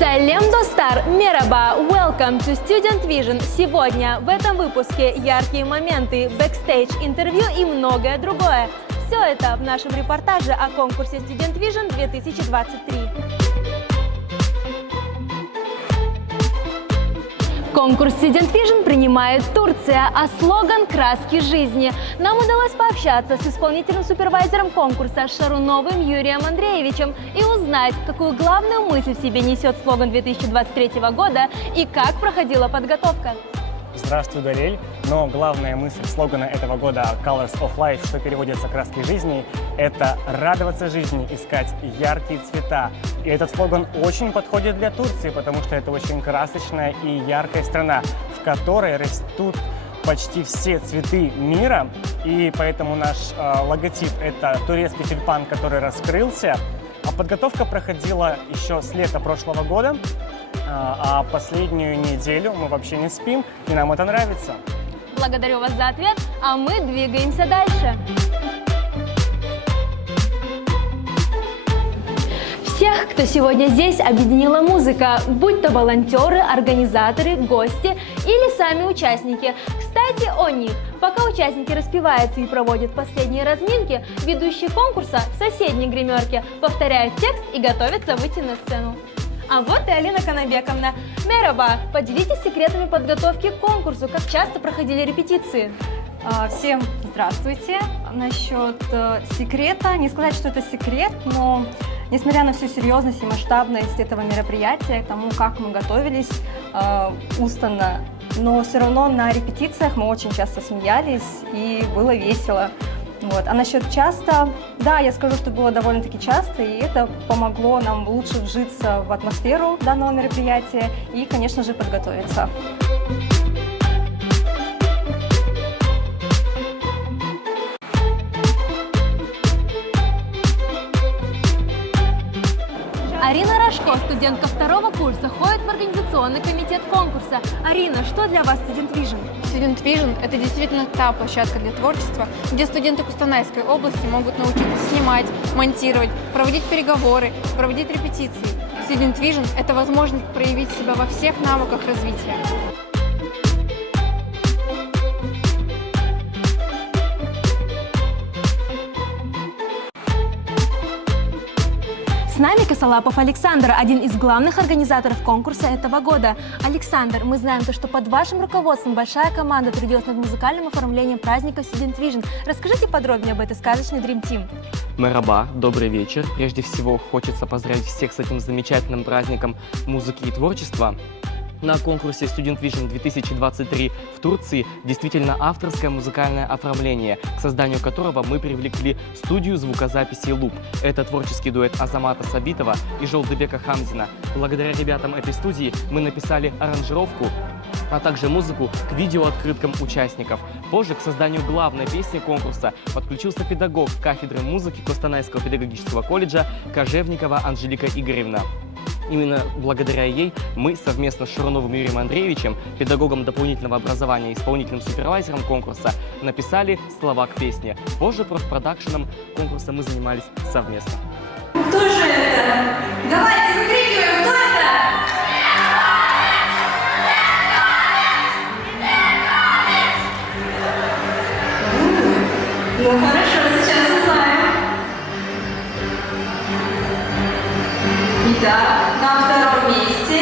Салем Достар, Мераба, welcome to Student Vision. Сегодня в этом выпуске яркие моменты, бэкстейдж, интервью и многое другое. Все это в нашем репортаже о конкурсе Student Vision 2023. Конкурс Student Vision принимает Турция, а слоган «Краски жизни». Нам удалось пообщаться с исполнительным-супервайзером конкурса Шаруновым Юрием Андреевичем и узнать, какую главную мысль в себе несет слоган 2023 года и как проходила подготовка. Здравствуй, Дарель! Но главная мысль слогана этого года Colors of Life, что переводится «Краски жизни», это радоваться жизни, искать яркие цвета. И этот слоган очень подходит для Турции, потому что это очень красочная и яркая страна, в которой растут почти все цветы мира. И поэтому наш логотип – это турецкий тюльпан, который раскрылся. А подготовка проходила еще с лета прошлого года. А последнюю неделю мы вообще не спим, и нам это нравится. Благодарю вас за ответ, а мы двигаемся дальше. Всех, кто сегодня здесь, объединила музыка, будь то волонтеры, организаторы, гости или сами участники. Кстати, о них. Пока участники распеваются и проводят последние разминки, ведущие конкурса в соседней гримерке повторяют текст и готовятся выйти на сцену. А вот и Алина Канабековна. Мераба, поделитесь секретами подготовки к конкурсу. Как часто проходили репетиции? Всем здравствуйте. Насчет секрета, не сказать, что это секрет, но несмотря на всю серьезность и масштабность этого мероприятия, к тому, как мы готовились устно, но все равно на репетициях мы очень часто смеялись и было весело. Вот. А насчет часто, да, я скажу, что было довольно-таки часто, и это помогло нам лучше вжиться в атмосферу данного мероприятия и, конечно же, подготовиться. Арина Рожко, студентка второго курса, ходит в организационный комитет конкурса. Арина, что для вас Student Vision? Student Vision – это действительно та площадка для творчества, где студенты Кустанайской области могут научиться снимать, монтировать, проводить переговоры, проводить репетиции. Student Vision – это возможность проявить себя во всех навыках развития. С нами Косолапов Александр, один из главных организаторов конкурса этого года. Александр, мы знаем, что под вашим руководством большая команда трудилась над музыкальным оформлением праздника Student Vision. Расскажите подробнее об этой сказочной Dream Team. Мераба, добрый вечер. Прежде всего, хочется поздравить всех с этим замечательным праздником музыки и творчества. На конкурсе Student Vision 2023 в Турции действительно авторское музыкальное оформление, к созданию которого мы привлекли студию звукозаписи «Луп». Это творческий дуэт Азамата Сабитова и Жолдыбека Хамзина. Благодаря ребятам этой студии мы написали аранжировку, а также музыку к видеооткрыткам участников. Позже к созданию главной песни конкурса подключился педагог кафедры музыки Костанайского педагогического колледжа Кожевникова Анжелика Игоревна. Именно благодаря ей мы совместно с Шаруновым Юрием Андреевичем, педагогом дополнительного образования и исполнительным супервайзером конкурса, написали слова к песне. Позже постпродакшеном конкурса мы занимались совместно. Кто же это? Давайте выкрикиваем, кто это? Ну хорошо, сейчас узнаем. Итак, на втором месте.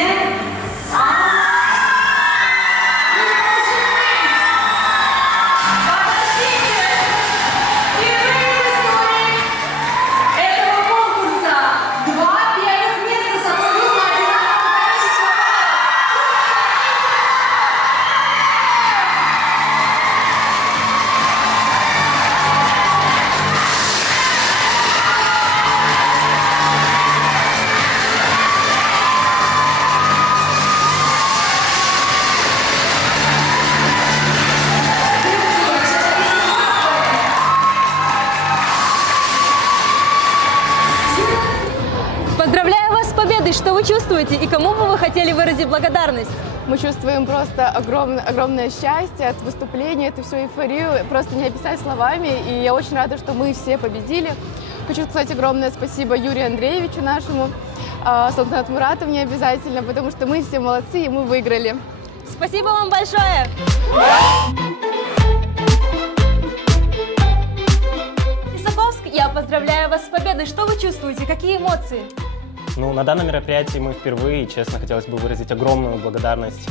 Поздравляю вас с победой! Что вы чувствуете и кому бы вы хотели выразить благодарность? Мы чувствуем просто огромное счастье от выступления, эту всю эйфорию просто не описать словами. И я очень рада, что мы все победили. Хочу сказать огромное спасибо Юрию Андреевичу нашему. Салтанат Муратовне обязательно, потому что мы все молодцы и мы выиграли. Спасибо вам большое! Исаковск, я поздравляю вас с победой. Что вы чувствуете? Какие эмоции? Ну, на данном мероприятии мы впервые, и, честно, хотелось бы выразить огромную благодарность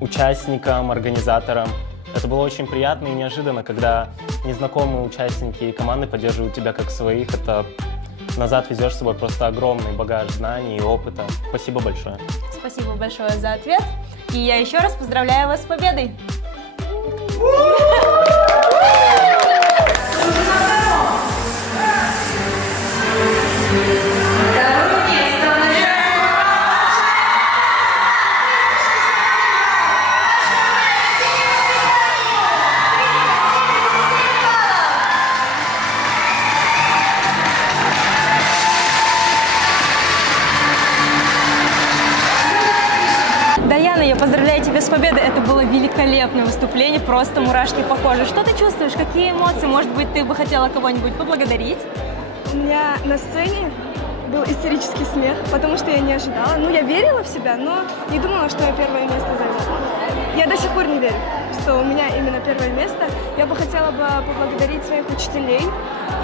участникам, организаторам. Это было очень приятно и неожиданно, когда незнакомые участники команды поддерживают тебя как своих. Это назад везешь с собой просто огромный багаж знаний и опыта. Спасибо большое. Спасибо большое за ответ. И я еще раз поздравляю вас с победой. Даяна, я поздравляю тебя с победой. Это было великолепное выступление, просто мурашки по коже. Что ты чувствуешь? Какие эмоции? Может быть, ты бы хотела кого-нибудь поблагодарить? У меня на сцене был истерический смех, потому что я не ожидала. Ну, я верила в себя, но не думала, что я первое место займу. Я до сих пор не верю, что у меня именно первое место. Я бы хотела поблагодарить своих учителей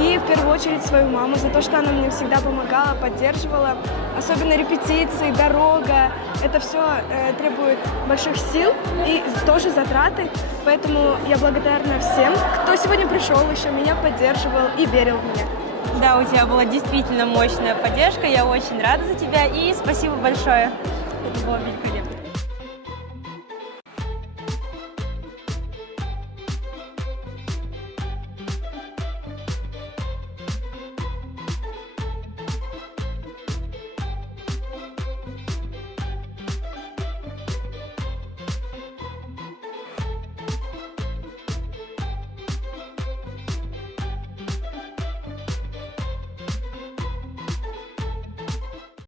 и в первую очередь свою маму за то, что она мне всегда помогала, поддерживала. Особенно репетиции, дорога. Это все требует больших сил и тоже затраты. Поэтому я благодарна всем, кто сегодня пришел еще, меня поддерживал и верил в меня. Да, у тебя была действительно мощная поддержка. Я очень рада за тебя и спасибо большое. Это было великолепно.